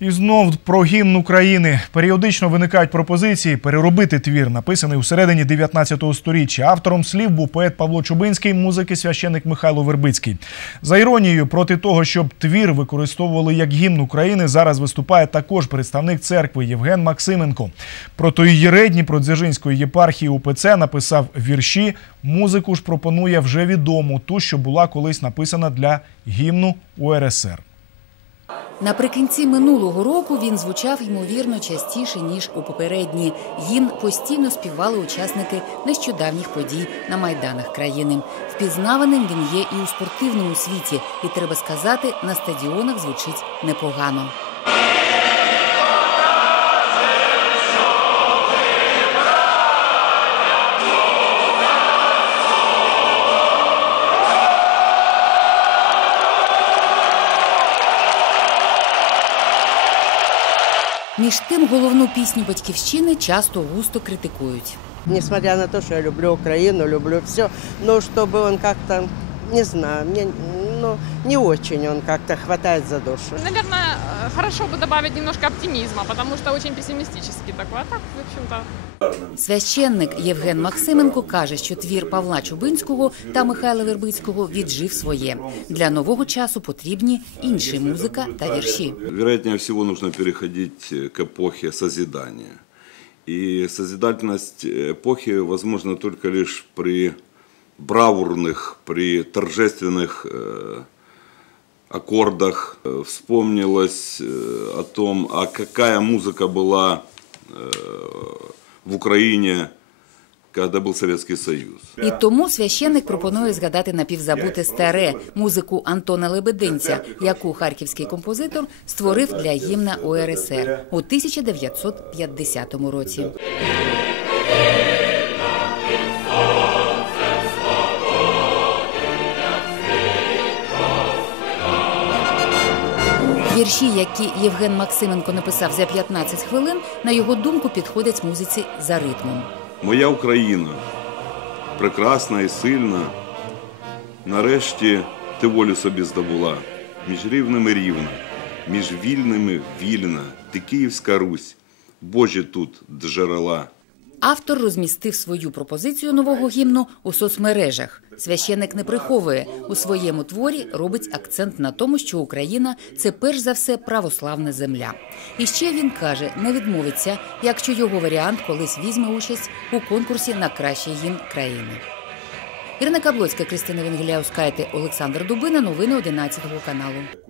І знов про гімн України. Періодично виникають пропозиції переробити твір, написаний у середині 19 століття. Автором слів був поет Павло Чубинський, музики священик Михайло Вербицький. За іронією, проти того, щоб твір використовували як гімн України, зараз виступає також представник церкви Євген Максименко. Протоїєрей Дніпродзержинської єпархії УПЦ написав вірші. Музику ж пропонує вже відому, ту, що була колись написана для гімну УРСР. Наприкінці минулого року він звучав ймовірно частіше ніж у попередні. Гімн постійно співали учасники нещодавніх подій на майданах країни. Впізнаваним він є і у спортивному світі, і треба сказати, на стадіонах звучить непогано. Між тим головну пісню батьківщини часто густо критикують. Несмотря на то, що я люблю Україну, люблю все, но щоб он как-то, не знаю, мне ну, не очень он как-то хватает за душу. Наверное, э, хорошо бы добавить немножко оптимизма, потому что очень пессимистически такой. А так, в общем-то, Священник Євген Максименко каже, що твір Павла Чубинського та Михайла Вербицького віджив своє. Для нового часу потрібні інші музика та вірші. Вероятнее всего нужно переходить э, к эпохе созидания. И созидательность эпохи возможна только лишь при бравурных, при торжественных э, аккордах. Э, Вспомнилось э, о том, а какая музыка была э, в Украине, когда был Советский Союз. І тому священник пропонує згадати напівзабуте старе музику Антона Лебединця, яку харківський композитор створив для гімна УРСР у 1950 році. Вірші, які Євген Максименко написав за 15 хвилин, на його думку підходять музиці за ритмом. Моя Україна прекрасна і сильна. Нарешті ти волю собі здобула. Між рівними рівна, між вільними вільна. Ти Київська Русь, Божі тут джерела. Автор розмістив свою пропозицію нового гімну у соцмережах. Священник не приховує у своєму творі, робить акцент на тому, що Україна це перш за все православна земля. І ще він каже, не відмовиться, якщо його варіант колись візьме участь у конкурсі на кращий гімн країни. Ірина Каблоцька, Кристина Венгеляускайте, Олександр Дубина. Новини 11 каналу.